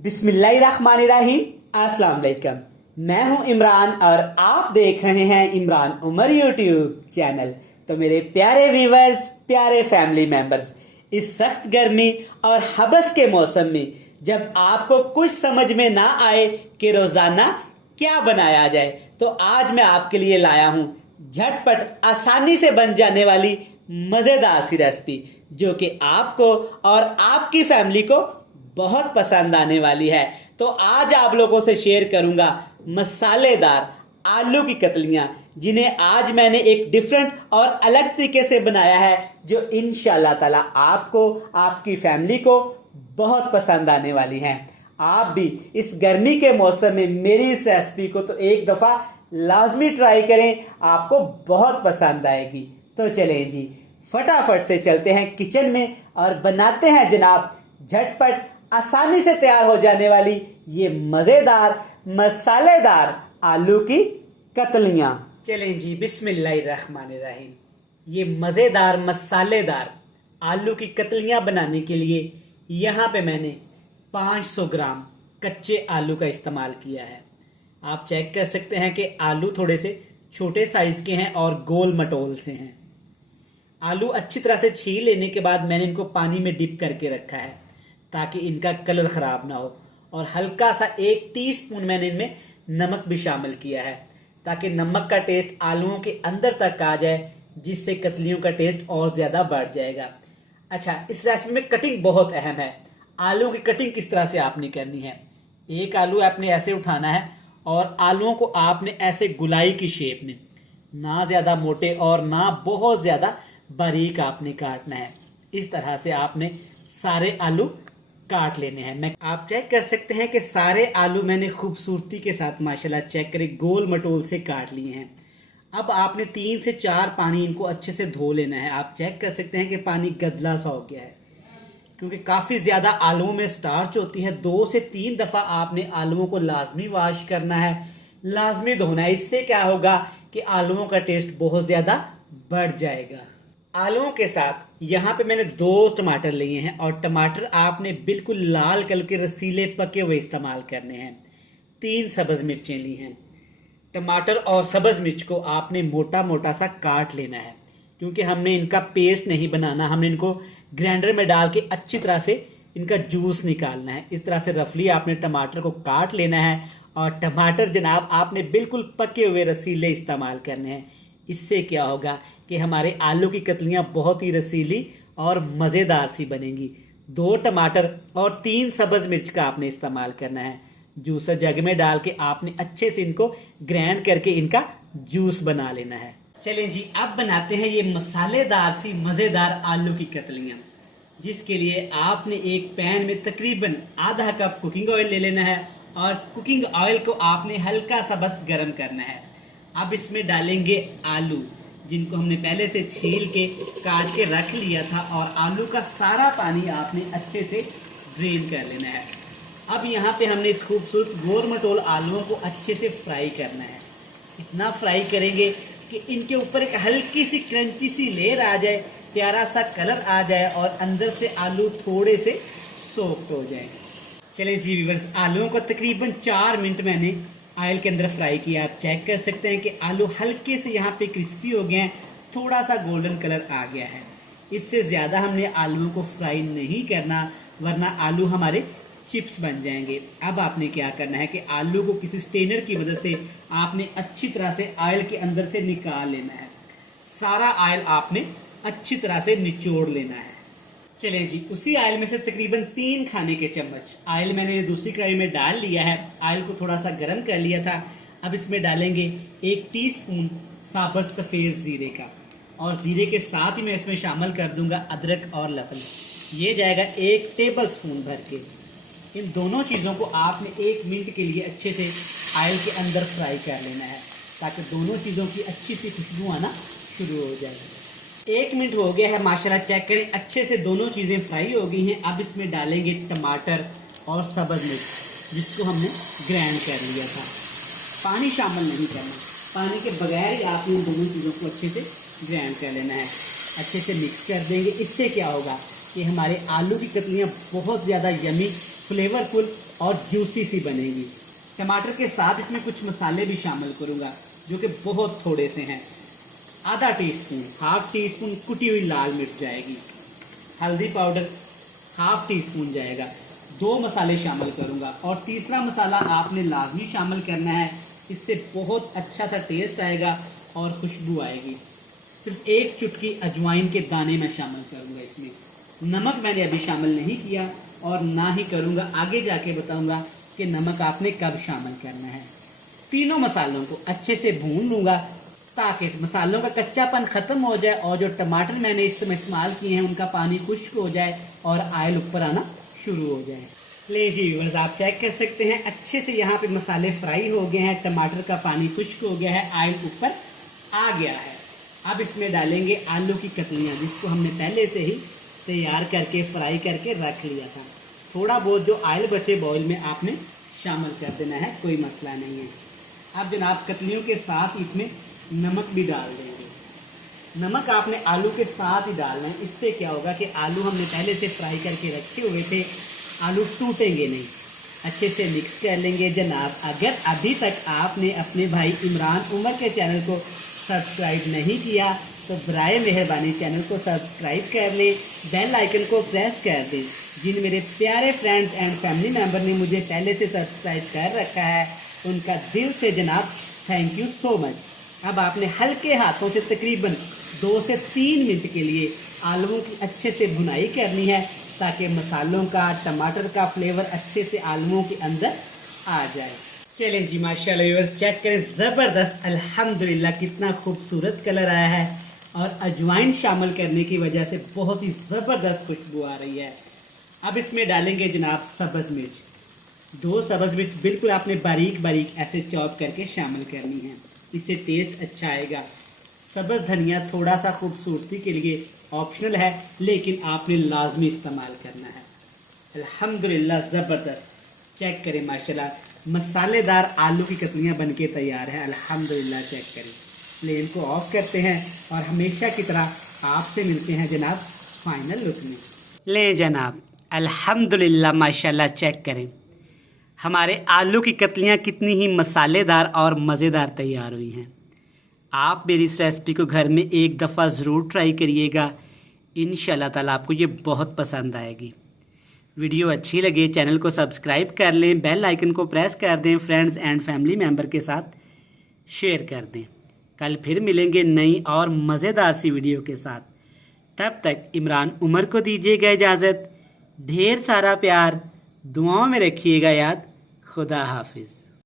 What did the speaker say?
बिस्मिल्लाहिर्रहमानिर्रहीम। अस्सलाम वालेकुम। मैं हूं इमरान और आप देख रहे हैं इमरान उमर यूट्यूब चैनल। तो मेरे प्यारे व्यूवर्स, प्यारे फैमिली मेंबर्स, इस सख्त गर्मी और हबस के मौसम में जब आपको कुछ समझ में ना आए कि रोजाना क्या बनाया जाए, तो आज मैं आपके लिए लाया हूं झटपट आसानी से बन जाने वाली मजेदार सी रेसिपी, जो कि आपको और आपकी फैमिली को बहुत पसंद आने वाली है। तो आज आप लोगों से शेयर करूंगा मसालेदार आलू की कतलियां, जिन्हें आज मैंने एक डिफरेंट और अलग तरीके से बनाया है, जो इंशाल्लाह ताला आपको, आपकी फैमिली को बहुत पसंद आने वाली हैं। आप भी इस गर्मी के मौसम में मेरी इस रेसिपी को तो एक दफा लाजमी ट्राई करें, आपको बहुत पसंद आएगी। तो चलें जी, फटाफट से चलते हैं किचन में और बनाते हैं जनाब झटपट आसानी से तैयार हो जाने वाली ये मजेदार मसालेदार आलू की कतलियां। चलें जी, बिस्मिल्लाहिर्रहमानिर्रहीम। ये मजेदार मसालेदार आलू की कतलियां बनाने के लिए यहां पे मैंने 500 ग्राम कच्चे आलू का इस्तेमाल किया है। आप चेक कर सकते हैं कि आलू थोड़े से छोटे साइज के हैं और गोल मटोल से हैं। आलू अच्छी तरह से छील लेने के बाद मैंने इनको पानी में डिप करके रखा है, ताकि इनका कलर खराब ना हो। और हल्का सा 1 टीस्पून मैंने इनमें नमक भी शामिल किया है, ताकि नमक का टेस्ट आलूओं के अंदर तक आ जाए, जिससे कतलियों का टेस्ट और ज्यादा बढ़ जाएगा। अच्छा, इस रेसिपी में कटिंग बहुत अहम है। आलूओं की कटिंग किस तरह से आपने करनी है, एक आलू आपने ऐसे उठाना है और आलूओं को आपने ऐसे गुलाई की शेप में, ना ज्यादा मोटे और ना बहुत ज्यादा बारीक आपने काटना है। इस तरह से आपने सारे आलू काट लेने हैं। आप चेक कर सकते हैं कि सारे आलू मैंने खूबसूरती के साथ माशाल्लाह चेक करें गोल मटोल से काट लिए हैं। अब आपने 3 से 4 पानी इनको अच्छे से धो लेना है। आप चेक कर सकते हैं कि पानी गदला सा हो गया है, क्योंकि काफी ज्यादा आलूओं में स्टार्च होती है। 2 से 3 दफा आपने आलूओं को लाजमी वॉश करना है, लाजमी धोना है। इससे क्या होगा कि आलूओं का टेस्ट बहुत ज्यादा बढ़ जाएगा। आलूओं के साथ यहाँ पे मैंने 2 टमाटर लिए हैं, और टमाटर आपने बिल्कुल लाल कलर के रसीले पके हुए इस्तेमाल करने हैं। 3 सब्ज मिर्चें ली हैं। टमाटर और सब्ज मिर्च को आपने मोटा मोटा सा काट लेना है, क्योंकि हमने इनका पेस्ट नहीं बनाना। हमने इनको ग्राइंडर में डाल के अच्छी तरह से इनका जूस निकालना है। इस तरह से रफली आपने टमाटर को काट लेना है, और टमाटर जनाब आपने बिल्कुल पके हुए रसीले इस्तेमाल करने हैं। इससे क्या होगा कि हमारे आलू की कतलियां बहुत ही रसीली और मज़ेदार सी बनेंगी। 2 टमाटर और 3 सब्ज मिर्च का आपने इस्तेमाल करना है। जूसर जग में डाल के आपने अच्छे से इनको ग्राइंड करके इनका जूस बना लेना है। चलें जी, अब बनाते हैं ये मसालेदार सी मज़ेदार आलू की कतलियां, जिसके लिए आपने एक पैन में तकरीबन आधा कप कुकिंग ऑयल ले लेना है, और कुकिंग ऑयल को आपने हल्का सा बस गर्म करना है। अब इसमें डालेंगे आलू, जिनको हमने पहले से छील के काट के रख लिया था, और आलू का सारा पानी आपने अच्छे से ड्रेन कर लेना है। अब यहाँ पे हमने इस खूबसूरत गोल मटोल आलूओं को अच्छे से फ्राई करना है। इतना फ्राई करेंगे कि इनके ऊपर एक हल्की सी क्रंची सी लेयर आ जाए, प्यारा सा कलर आ जाए, और अंदर से आलू थोड़े से सॉफ्ट हो जाए। चलिए जी व्यूअर्स, आलूओं को तकरीबन 4 मिनट मैंने ऑयल के अंदर फ्राई किया। आप चेक कर सकते हैं कि आलू हल्के से यहाँ पे क्रिस्पी हो गए हैं, थोड़ा सा गोल्डन कलर आ गया है। इससे ज़्यादा हमने आलूओं को फ्राई नहीं करना, वरना आलू हमारे चिप्स बन जाएंगे। अब आपने क्या करना है कि आलू को किसी स्टेनर की मदद से आपने अच्छी तरह से ऑयल के अंदर से निकाल लेना है। सारा ऑयल आपने अच्छी तरह से निचोड़ लेना है। चलें जी, उसी ऑयल में से तकरीबन 3 खाने के चम्मच ऑयल मैंने दूसरी कढ़ाई में डाल लिया है। ऑयल को थोड़ा सा गर्म कर लिया था। अब इसमें डालेंगे 1 टीस्पून साबुत सफ़ेद ज़ीरे का, और ज़ीरे के साथ ही मैं इसमें शामिल कर दूंगा अदरक और लहसुन। ये जाएगा 1 टेबल स्पून भर के। इन दोनों चीज़ों को आपने 1 मिनट के लिए अच्छे से ऑयल के अंदर फ्राई कर लेना है, ताकि दोनों चीज़ों की अच्छी सी खुशबू आना शुरू हो जाए। 1 मिनट हो गया है माशाल्लाह, चेक करें अच्छे से दोनों चीज़ें फ्राई हो गई हैं। अब इसमें डालेंगे टमाटर और सब्ज मिर्च, जिसको हमने ग्राइंड कर लिया था। पानी शामिल नहीं करना, पानी के बगैर ही आपने इन दोनों चीज़ों को अच्छे से ग्राइंड कर लेना है। अच्छे से मिक्स कर देंगे। इससे क्या होगा कि हमारे आलू की कतलियाँ बहुत ज़्यादा यमी, फ्लेवरफुल और जूसी सी बनेगी। टमाटर के साथ इसमें कुछ मसाले भी शामिल करूँगा जो कि बहुत थोड़े से हैं। आधा टीस्पून, हाफ टी स्पून कुटी हुई लाल मिर्च जाएगी। हल्दी पाउडर हाफ टी स्पून जाएगा। 2 मसाले शामिल करूँगा और तीसरा मसाला आपने लाजमी शामिल करना है, इससे बहुत अच्छा सा टेस्ट आएगा और खुशबू आएगी। सिर्फ 1 चुटकी अजवाइन के दाने मैं शामिल करूँगा इसमें। नमक मैंने अभी शामिल नहीं किया और ना ही करूँगा, आगे जाके बताऊँगा कि नमक आपने कब शामिल करना है। तीनों मसालों को अच्छे से भून लूँगा ताकि मसालों का कच्चापन ख़त्म हो जाए और जो टमाटर मैंने इसमें इस्तेमाल किए हैं उनका पानी खुश्क हो जाए और ऑयल ऊपर आना शुरू हो जाए। ले जी व्यूअर्स, आप चेक कर सकते हैं अच्छे से यहाँ पे मसाले फ्राई हो गए हैं, टमाटर का पानी खुश्क हो गया है, ऑयल ऊपर आ गया है। अब इसमें डालेंगे आलू की कतलियाँ जिसको हमने पहले से ही तैयार करके फ्राई करके रख लिया था। थोड़ा बहुत जो ऑयल बचे बॉयल में आपने शामिल कर देना है, कोई मसला नहीं है। अब जनाब कतलियों के साथ इसमें नमक भी डाल देंगे। नमक आपने आलू के साथ ही डालना है, इससे क्या होगा कि आलू हमने पहले से फ्राई करके रखे हुए थे, आलू टूटेंगे नहीं। अच्छे से मिक्स कर लेंगे। जनाब अगर अभी तक आपने अपने भाई इमरान उमर के चैनल को सब्सक्राइब नहीं किया तो बराए मेहरबानी चैनल को सब्सक्राइब कर लें, बेल आइकन को प्रेस कर दें। जिन मेरे प्यारे फ्रेंड्स एंड फैमिली मेम्बर ने मुझे पहले से सब्सक्राइब कर रखा है उनका दिल से जनाब थैंक यू सो मच। अब आपने हल्के हाथों से तकरीबन 2 से 3 मिनट के लिए आलूओं की अच्छे से भुनाई करनी है ताकि मसालों का, टमाटर का फ्लेवर अच्छे से आलूओं के अंदर आ जाए। चलें जी, माशाल्लाह व्यूअर्स चेक करें, ज़बरदस्त अल्हम्दुलिल्लाह कितना खूबसूरत कलर आया है और अजवाइन शामिल करने की वजह से बहुत ही ज़बरदस्त खुशबू आ रही है। अब इसमें डालेंगे जनाब सब्ज़ मिर्च। 2 सब्ज़ मिर्च बिल्कुल आपने बारीक बारीक ऐसे चॉप करके शामिल करनी है, इससे टेस्ट अच्छा आएगा। सब्ज़ धनिया थोड़ा सा खूबसूरती के लिए ऑप्शनल है लेकिन आपने लाजमी इस्तेमाल करना है। अल्हम्दुलिल्लाह ज़बरदस्त, चेक करें माशाल्लाह मसालेदार आलू की कतलियाँ बनके तैयार है। अल्हम्दुलिल्लाह चेक करें। फ्लेम को ऑफ करते हैं और हमेशा की तरह आपसे मिलते हैं जनाब फाइनल लुक में। ले जनाब अल्हम्दुलिल्लाह माशाल्लाह चेक करें हमारे आलू की कतलियाँ कितनी ही मसालेदार और मज़ेदार तैयार हुई हैं। आप मेरी इस रेसिपी को घर में एक दफ़ा ज़रूर ट्राई करिएगा, इंशाल्लाह ताला आपको ये बहुत पसंद आएगी। वीडियो अच्छी लगे चैनल को सब्सक्राइब कर लें, बेल आइकन को प्रेस कर दें, फ्रेंड्स एंड फैमिली मेम्बर के साथ शेयर कर दें। कल फिर मिलेंगे नई और मज़ेदार सी वीडियो के साथ। तब तक इमरान उमर को दीजिएगा इजाज़त। ढेर सारा प्यार, दुआओं में रखिएगा याद। खुदा हाफिज़।